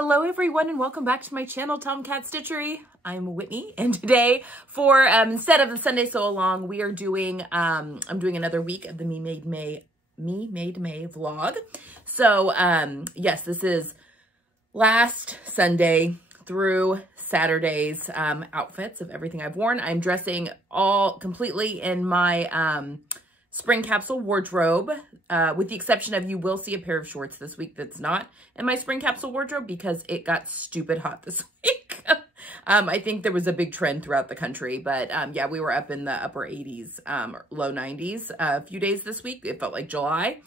Hello everyone and welcome back to my channel, Tomcat Stitchery. I'm Whitney, and today for instead of the Sunday Sew Along, we are doing I'm doing another week of the Me Made May vlog. So yes, this is last Sunday through Saturday's outfits of everything I've worn. I'm dressing all completely in my spring capsule wardrobe, with the exception of you will see a pair of shorts this week that's not in my spring capsule wardrobe because it got stupid hot this week. I think there was a big trend throughout the country, but yeah, we were up in the upper 80s, low 90s a few days this week. It felt like July.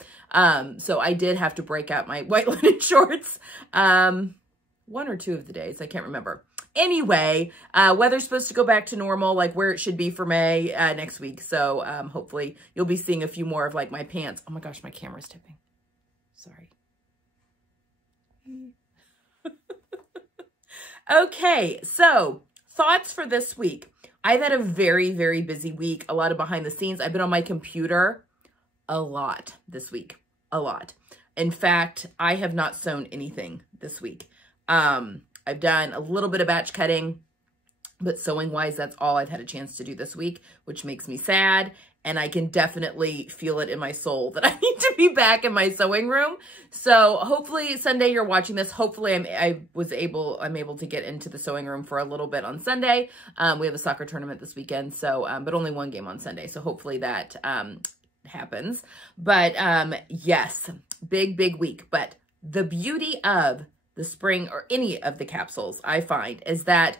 So I did have to break out my white linen shorts one or two of the days. I can't remember. Anyway, weather's supposed to go back to normal, like where it should be for May next week. So hopefully you'll be seeing a few more of like my pants. Oh my gosh, my camera's tipping. Sorry. Okay, so thoughts for this week. I've had a very, very busy week, a lot of behind the scenes. I've been on my computer a lot this week, a lot. In fact, I have not sewn anything this week. I've done a little bit of batch cutting, but sewing wise, that's all I've had a chance to do this week, which makes me sad. And I can definitely feel it in my soul that I need to be back in my sewing room. So hopefully Sunday you're watching this. Hopefully I'm able to get into the sewing room for a little bit on Sunday. We have a soccer tournament this weekend, so, but only one game on Sunday. So hopefully that, happens. But, yes, big week. But the beauty of the spring or any of the capsules I find is that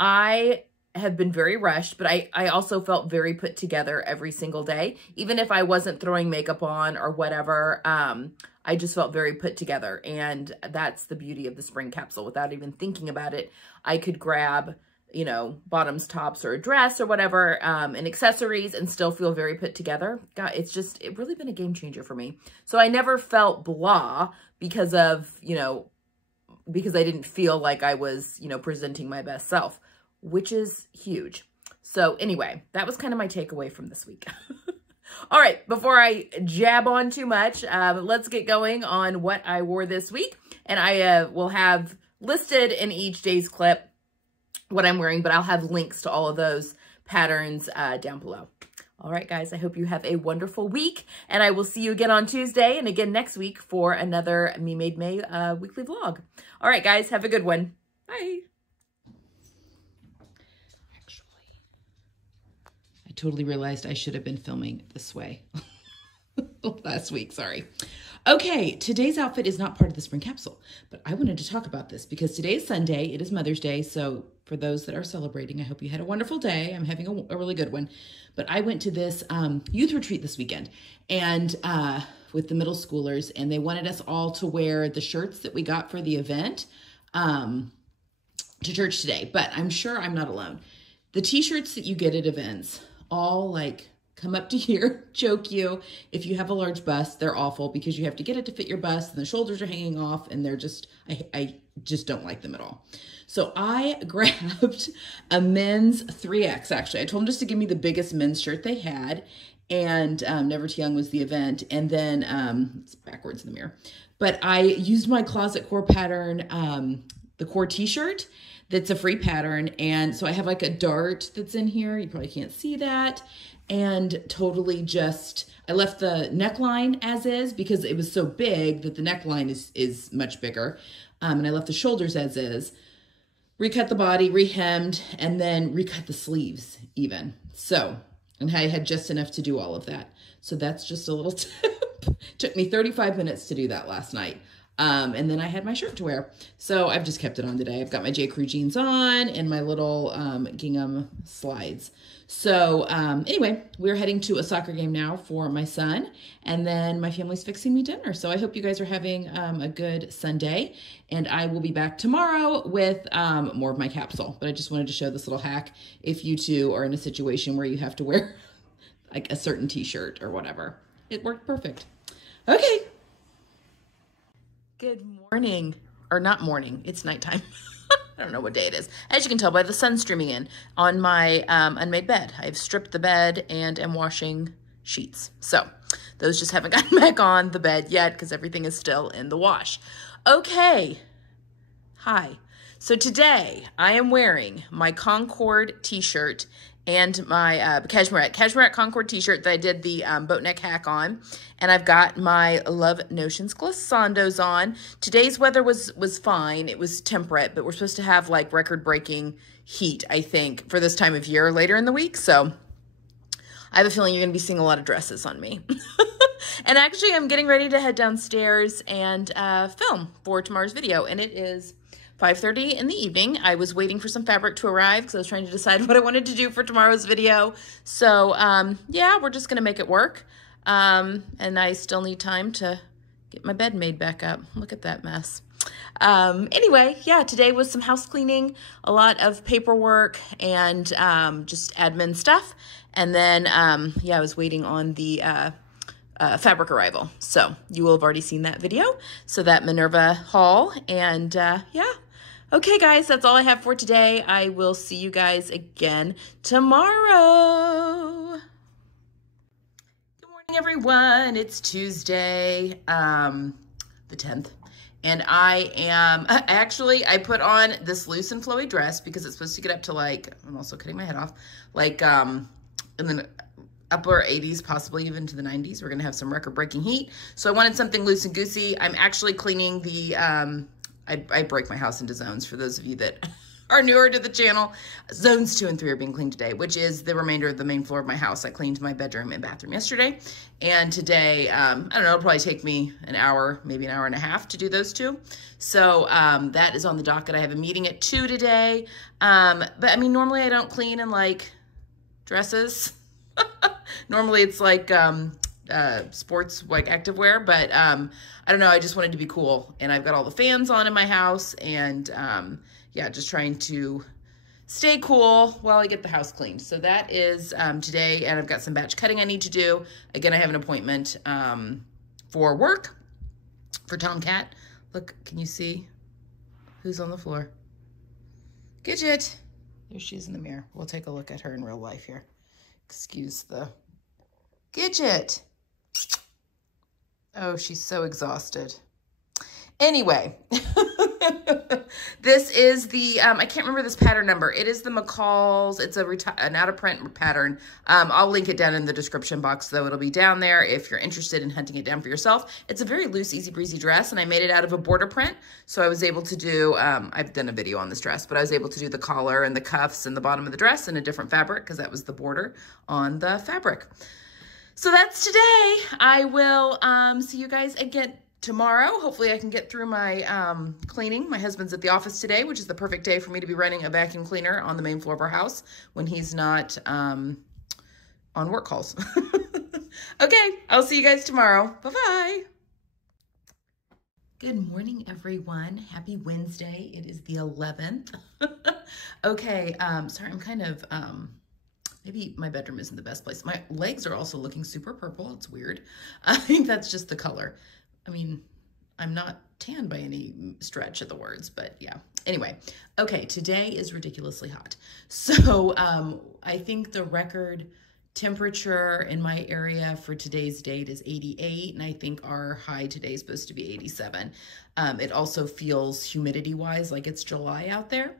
I have been very rushed, but I also felt very put together every single day. Even if I wasn't throwing makeup on or whatever, I just felt very put together. And that's the beauty of the spring capsule. Without even thinking about it, I could grab, you know, bottoms, tops, or a dress or whatever, and accessories and still feel very put together. God, it's really been a game changer for me. So I never felt blah because of, you know, because I didn't feel like I was, you know, presenting my best self, which is huge. So anyway, that was kind of my takeaway from this week. All right, before I jab on too much, let's get going on what I wore this week. And I will have listed in each day's clip what I'm wearing, but I'll have links to all of those patterns down below. All right, guys, I hope you have a wonderful week, and I will see you again on Tuesday and again next week for another Me Made May weekly vlog. All right, guys, have a good one. Bye. Actually, I totally realized I should have been filming this way last week. Sorry. Okay, today's outfit is not part of the spring capsule, but I wanted to talk about this because today is Sunday. It is Mother's Day, so for those that are celebrating, I hope you had a wonderful day. I'm having a really good one. But I went to this youth retreat this weekend and with the middle schoolers, and they wanted us all to wear the shirts that we got for the event to church today. But I'm sure I'm not alone. The t-shirts that you get at events all like come up to here, choke you. If you have a large bust, they're awful because you have to get it to fit your bust and the shoulders are hanging off and they're just, I just don't like them at all. So I grabbed a men's 3X actually. I told them just to give me the biggest men's shirt they had, and Never Too Young was the event. And then, it's backwards in the mirror, but I used my Closet Core pattern, the core t-shirt that's a free pattern. And so I have like a dart that's in here. You probably can't see that. And totally just, I left the neckline as is because it was so big that the neckline is much bigger. And I left the shoulders as is, recut the body, rehemmed, and then recut the sleeves even. So, and I had just enough to do all of that. So that's just a little tip. Took me 35 minutes to do that last night. And then I had my shirt to wear. So I've just kept it on today. I've got my J.Crew jeans on and my little gingham slides. So anyway, we're heading to a soccer game now for my son. And then my family's fixing me dinner. So I hope you guys are having a good Sunday. And I will be back tomorrow with more of my capsule. But I just wanted to show this little hack if you too are in a situation where you have to wear like a certain t-shirt or whatever. It worked perfect. Okay. Good morning, or not morning, it's nighttime. I don't know what day it is. As you can tell by the sun streaming in on my unmade bed. I've stripped the bed and am washing sheets. So those just haven't gotten back on the bed yet because everything is still in the wash. Okay, Hi. So today I am wearing my Concord t-shirt and my Cashmerette Concord t-shirt that I did the boat neck hack on. And I've got my Love Notions Glissandos on. Today's weather was fine. It was temperate, but we're supposed to have like record-breaking heat, I think, for this time of year later in the week. So I have a feeling you're going to be seeing a lot of dresses on me. And actually, I'm getting ready to head downstairs and film for tomorrow's video. And it is 5:30 in the evening. I was waiting for some fabric to arrive because I was trying to decide what I wanted to do for tomorrow's video. So yeah, we're just gonna make it work. And I still need time to get my bed made back up. Look at that mess. Anyway, yeah, today was some house cleaning, a lot of paperwork and just admin stuff. And then, yeah, I was waiting on the fabric arrival. So you will have already seen that video. So that Minerva haul and yeah. Okay, guys, that's all I have for today. I will see you guys again tomorrow. Good morning, everyone. It's Tuesday, the 10th. And I put on this loose and flowy dress because it's supposed to get up to like, I'm also cutting my head off, like in the upper 80s, possibly even to the 90s. We're gonna have some record-breaking heat. So I wanted something loose and goosey. I'm actually cleaning the, I break my house into zones for those of you that are newer to the channel. Zones 2 and 3 are being cleaned today, which is the remainder of the main floor of my house. I cleaned my bedroom and bathroom yesterday. And today, I don't know, it'll probably take me an hour, maybe an hour and a half to do those two. So that is on the docket. I have a meeting at 2 today. But I mean, normally I don't clean in like dresses. Normally it's like sports, like activewear, but I don't know, I just wanted to be cool. And I've got all the fans on in my house and yeah, just trying to stay cool while I get the house cleaned. So that is today, and I've got some batch cutting I need to do. Again, I have an appointment for work for Tomcat. Look, can you see who's on the floor? Gidget. There she is in the mirror. We'll take a look at her in real life here. Excuse the Gidget. Oh, she's so exhausted. Anyway, this is the, I can't remember this pattern number. It is the McCall's. It's an out-of-print pattern. I'll link it down in the description box, though. It'll be down there if you're interested in hunting it down for yourself. It's a very loose, easy breezy dress, and I made it out of a border print. So I was able to do, I've done a video on this dress, but I was able to do the collar and the cuffs and the bottom of the dress in a different fabric because that was the border on the fabric. So that's today. I will see you guys again tomorrow. Hopefully I can get through my cleaning. My husband's at the office today, which is the perfect day for me to be running a vacuum cleaner on the main floor of our house when he's not on work calls. Okay, I'll see you guys tomorrow. Bye-bye. Good morning, everyone. Happy Wednesday. It is the 11th. Okay, sorry, I'm kind of... maybe my bedroom isn't the best place. My legs are also looking super purple. It's weird. I think that's just the color. I mean, I'm not tan by any stretch of the words, but yeah. Anyway, okay, today is ridiculously hot. So I think the record temperature in my area for today's date is 88, and I think our high today is supposed to be 87. It also feels humidity-wise like it's July out there.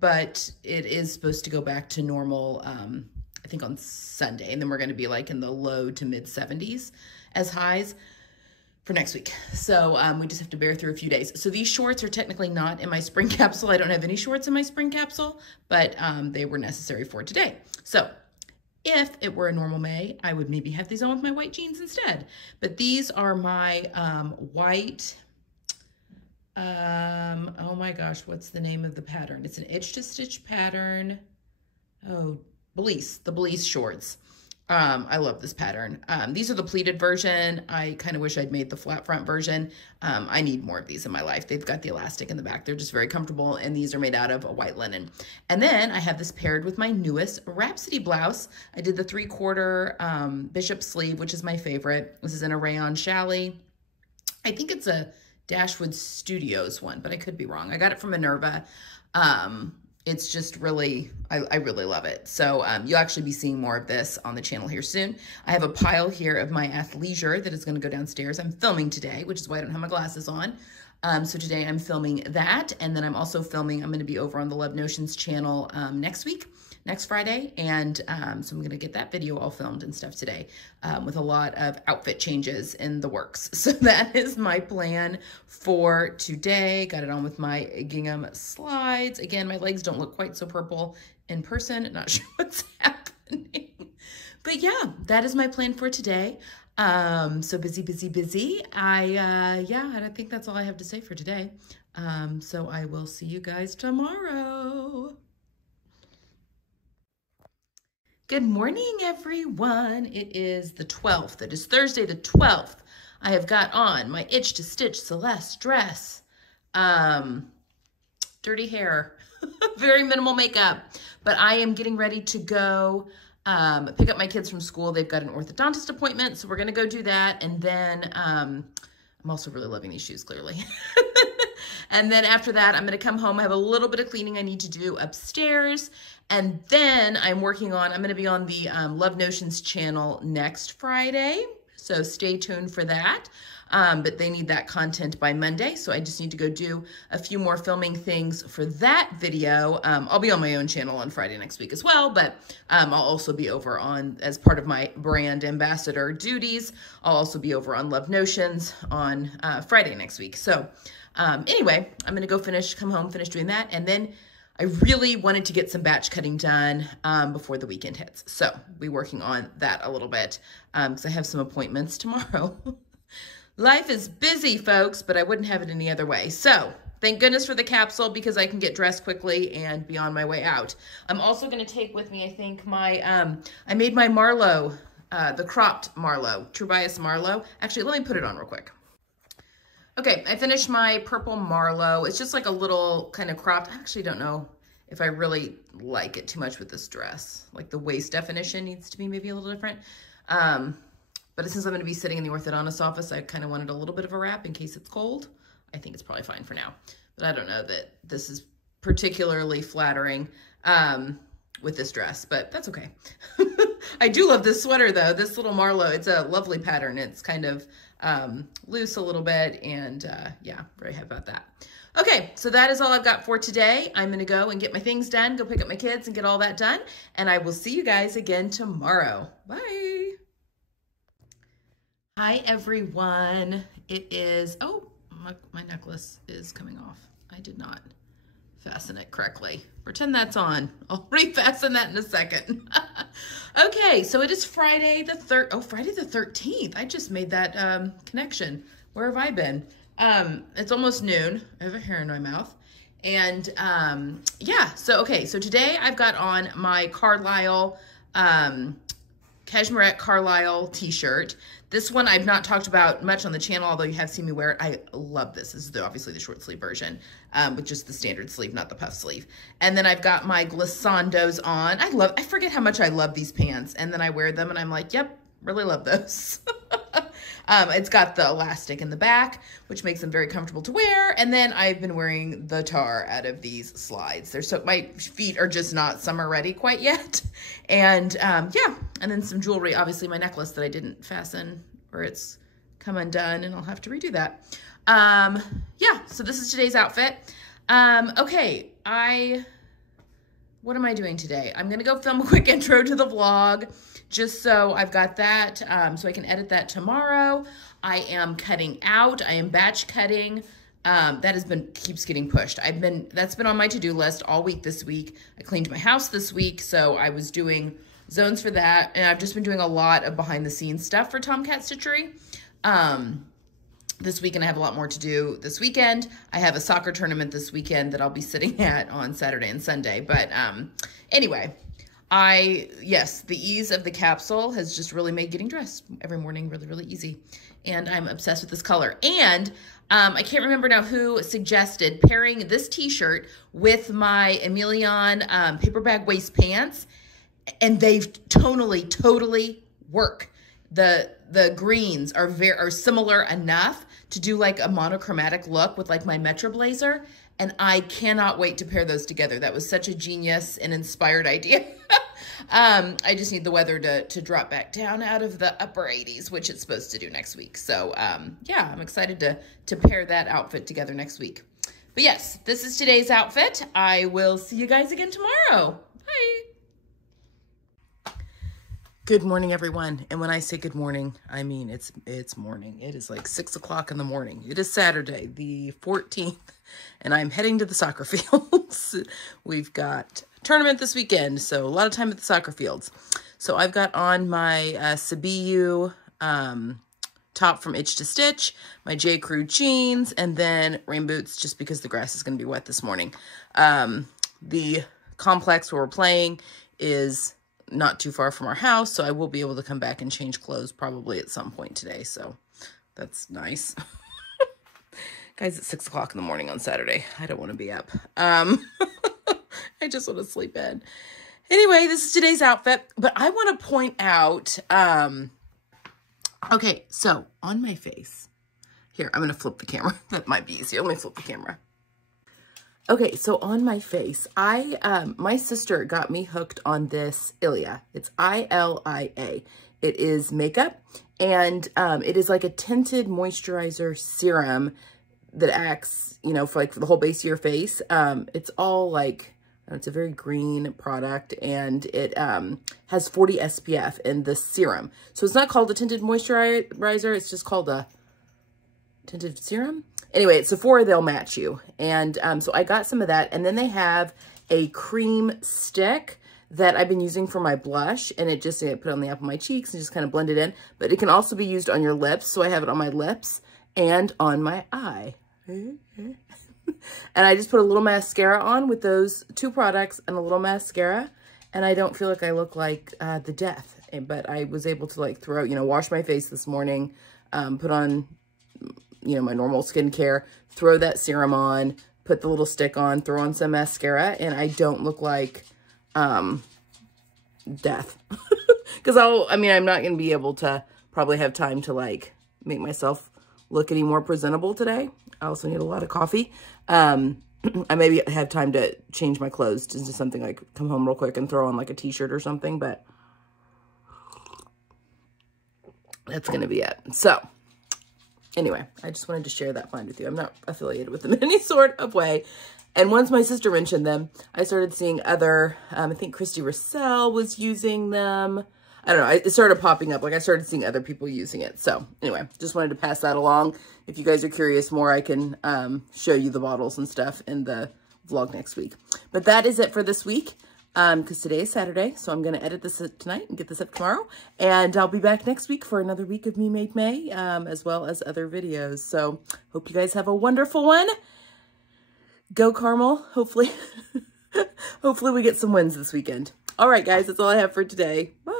But it is supposed to go back to normal, I think on Sunday, and then we're going to be like in the low to mid 70s as highs for next week. So we just have to bear through a few days. So these shorts are technically not in my spring capsule. I don't have any shorts in my spring capsule, but they were necessary for today. So if it were a normal May, I would maybe have these on with my white jeans instead. But these are my white... oh my gosh, what's the name of the pattern? It's an itch to stitch pattern. Oh, the Belize shorts. I love this pattern. These are the pleated version. I kind of wish I'd made the flat front version. I need more of these in my life. They've got the elastic in the back. They're just very comfortable, and these are made out of a white linen. And then I have this paired with my newest Rhapsody blouse. I did the 3/4 bishop sleeve, which is my favorite. This is in a rayon challis. I think it's a Dashwood Studios one, but I could be wrong. I got it from Minerva. It's just really, I really love it. So you'll actually be seeing more of this on the channel here soon. I have a pile here of my athleisure that is going to go downstairs. I'm filming today, which is why I don't have my glasses on. So today I'm filming that, and then I'm also filming, I'm going to be over on the Love Notions channel next Friday, and so I'm going to get that video all filmed and stuff today with a lot of outfit changes in the works. So that is my plan for today. Got it on with my gingham slides. Again, my legs don't look quite so purple in person. Not sure what's happening. But yeah, that is my plan for today. So busy, busy, busy. Yeah, I think that's all I have to say for today. So I will see you guys tomorrow. Good morning, everyone. It is the 12th. It is Thursday, the 12th. I have got on my Itch to Stitch Celeste dress. Dirty hair, very minimal makeup, but I am getting ready to go pick up my kids from school. They've got an orthodontist appointment, so we're going to go do that. And then I'm also really loving these shoes, clearly. And then after that, I'm going to come home. I have a little bit of cleaning I need to do upstairs. And then I'm going to be on the Love Notions channel next Friday. So stay tuned for that. But they need that content by Monday. So I just need to go do a few more filming things for that video. I'll be on my own channel on Friday next week as well, but I'll also be over on, as part of my brand ambassador duties, I'll also be over on Love Notions on Friday next week. So anyway, I'm going to go come home, finish doing that. And then I really wanted to get some batch cutting done before the weekend hits. So we'll be working on that a little bit because I have some appointments tomorrow. Life is busy, folks, but I wouldn't have it any other way. So thank goodness for the capsule because I can get dressed quickly and be on my way out. I'm also going to take with me, I think, my, I made my Marlowe, the cropped Marlowe, True Bias Marlowe. Actually, let me put it on real quick. Okay, I finished my purple Marlowe. It's just like a little kind of cropped. I actually don't know if I really like it too much with this dress. Like the waist definition needs to be maybe a little different. But since I'm going to be sitting in the orthodontist's office, I kind of wanted a little bit of a wrap in case it's cold. I think it's probably fine for now. But I don't know that this is particularly flattering with this dress, but that's okay. I do love this sweater, though. This little Marlowe, it's a lovely pattern. It's kind of loose a little bit, and yeah, very happy about that. Okay, so that is all I've got for today. I'm going to go and get my things done, go pick up my kids and get all that done, and I will see you guys again tomorrow. Bye! Hi, everyone. It is, oh, my necklace is coming off. I did not fasten it correctly. Pretend that's on. I'll refasten that in a second. Okay, so it is Friday the 13th. I just made that connection. Where have I been? It's almost noon. I have a hair in my mouth. And yeah, so today I've got on my Carlisle, Cashmerette Carlisle t-shirt. This one I've not talked about much on the channel, although you have seen me wear it. I love this. This is obviously the short sleeve version with just the standard sleeve, not the puff sleeve. And then I've got my Glissandos on. I forget how much I love these pants. And then I wear them and I'm like, yep, really love those. It's got the elastic in the back, which makes them very comfortable to wear. And then I've been wearing the tar out of these slides. My feet are just not summer ready quite yet. And yeah, and then some jewelry, obviously my necklace that I didn't fasten, or it's come undone and I'll have to redo that. Yeah, so this is today's outfit. Okay, what am I doing today? I'm gonna go film a quick intro to the vlog, just so I've got that, so I can edit that tomorrow. I am cutting out, I am batch cutting. That keeps getting pushed. That's been on my to-do list all week this week. I cleaned my house this week, so I was doing zones for that, and I've just been doing a lot of behind the scenes stuff for Tomcat Stitchery. This week, and I have a lot more to do this weekend. I have a soccer tournament this weekend that I'll be sitting at on Saturday and Sunday. But anyway, yes, the ease of the capsule has just really made getting dressed every morning really, really easy. And I'm obsessed with this color. And I can't remember now who suggested pairing this t-shirt with my Emilion paper bag waist pants. And they totally work. The greens are similar enough to do like a monochromatic look with like my Metro blazer, and I cannot wait to pair those together. That was such a genius and inspired idea. I just need the weather to drop back down out of the upper 80s, which it's supposed to do next week. So yeah, I'm excited to pair that outfit together next week. But yes, this is today's outfit. I will see you guys again tomorrow. Bye. Good morning, everyone. And when I say good morning, I mean it's morning. It is like 6 o'clock in the morning. It is Saturday, the 14th, and I'm heading to the soccer fields. We've got a tournament this weekend, so a lot of time at the soccer fields. So I've got on my Sabiu top from Itch to Stitch, my J.Crew jeans, and then rain boots just because the grass is going to be wet this morning. The complex where we're playing is not too far from our house, so I will be able to come back and change clothes probably at some point today, so that's nice. Guys, it's 6 o'clock in the morning on Saturday. I don't want to be up. I just want to sleep in. Anyway, this is today's outfit, but I want to point out, okay, so on my face, here, I'm going to flip the camera. That might be easier. Let me flip the camera. Okay, so on my face, my sister got me hooked on this Ilia. It's I-L-I-A. It is makeup, and it is like a tinted moisturizer serum that acts, you know, for the whole base of your face. It's all like, it's a very green product, and it has 40 SPF in the serum. So it's not called a tinted moisturizer, it's just called a tinted serum. Anyway, at Sephora, they'll match you. And so I got some of that. And then they have a cream stick that I've been using for my blush. And it just, I put it on the apple of my cheeks and just kind of blend it in. But it can also be used on your lips. So I have it on my lips and on my eye. And I just put a little mascara on with those two products and a little mascara. And I don't feel like I look like the death. But I was able to like throw, you know, wash my face this morning, put on, you know, my normal skincare, throw that serum on, put the little stick on, throw on some mascara, and I don't look like death. Because I'm not going to be able to probably have time to like make myself look any more presentable today. I also need a lot of coffee. I maybe have time to change my clothes into something like come home real quick and throw on like a t-shirt or something, but that's going to be it. So anyway, I just wanted to share that find with you. I'm not affiliated with them in any sort of way. And once my sister mentioned them, I started seeing other, I think Christy Russell was using them. I don't know. It started popping up. Like I started seeing other people using it. So anyway, just wanted to pass that along. If you guys are curious more, I can show you the bottles and stuff in the vlog next week. But that is it for this week. Because today is Saturday, so I'm going to edit this tonight and get this up tomorrow. And I'll be back next week for another week of Me Made May, as well as other videos. So hope you guys have a wonderful one. Go Carmel. Hopefully, hopefully we get some wins this weekend. All right, guys, that's all I have for today. Bye.